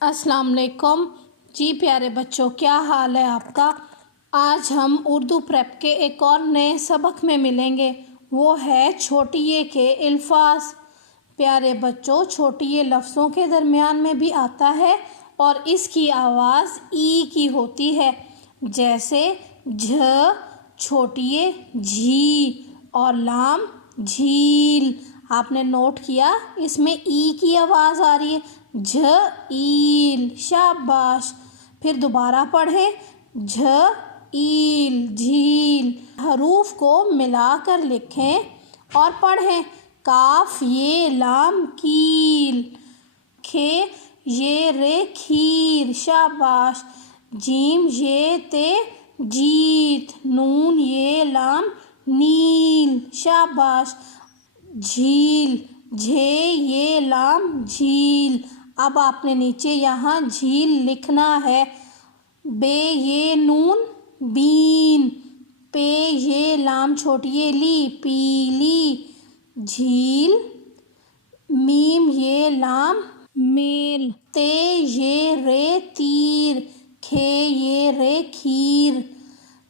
अस्सलाम वालेकुम जी प्यारे बच्चों, क्या हाल है आपका। आज हम उर्दू प्रेप के एक और नए सबक में मिलेंगे। वो है छोटी ये के अल्फाज। प्यारे बच्चों, छोटी ये लफ्ज़ों के दरमियान में भी आता है और इसकी आवाज़ ई की होती है। जैसे झ छोटी ये झी और लाम झील। आपने नोट किया, इसमें ई की आवाज़ आ रही है, झ ईल। शाबाश। फिर दोबारा पढ़ें, झ ईल झील। हरूफ को मिलाकर लिखें और पढ़ें। काफ ये लाम कील। खे ये रे खीर। शाबाश। जीम ये ते जीत। नून ये लाम नील। शाबाश। झील झे ये लाम झील। अब आपने नीचे यहाँ झील लिखना है। बे ये नून बीन। पे ये लाम छोटी ये ली पीली। झील। मीम ये लाम मेल। ते ये रे तीर। खे ये रे खीर।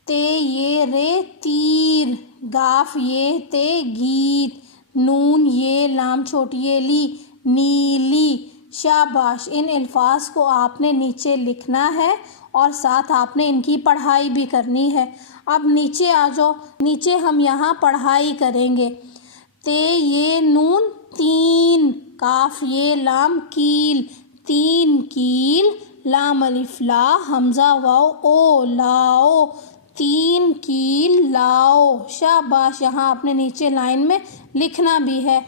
ते ये रे तीर। गाफ ये ते गीत। नून ये लाम छोटी ये ली नीली। शाबाश। इन अल्फाज को आपने नीचे लिखना है और साथ आपने इनकी पढ़ाई भी करनी है। अब नीचे आ जाओ, नीचे हम यहाँ पढ़ाई करेंगे। ते ये नून तीन। काफ ये लाम कील। तीन कील। लाम अलिफ ला हमजा वाओ ओ लाओ। तीन कील लाओ। शाबाश। यहाँ आपने नीचे लाइन में लिखना भी है।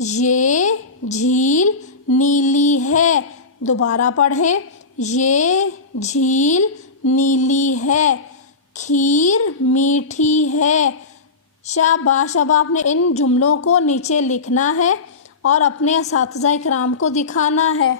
ये झील नीली है। दोबारा पढ़ें, ये झील नीली है। खीर मीठी है। शाबाश। अब आपने इन जुमलों को नीचे लिखना है और अपने असातिज़ा इकराम को दिखाना है।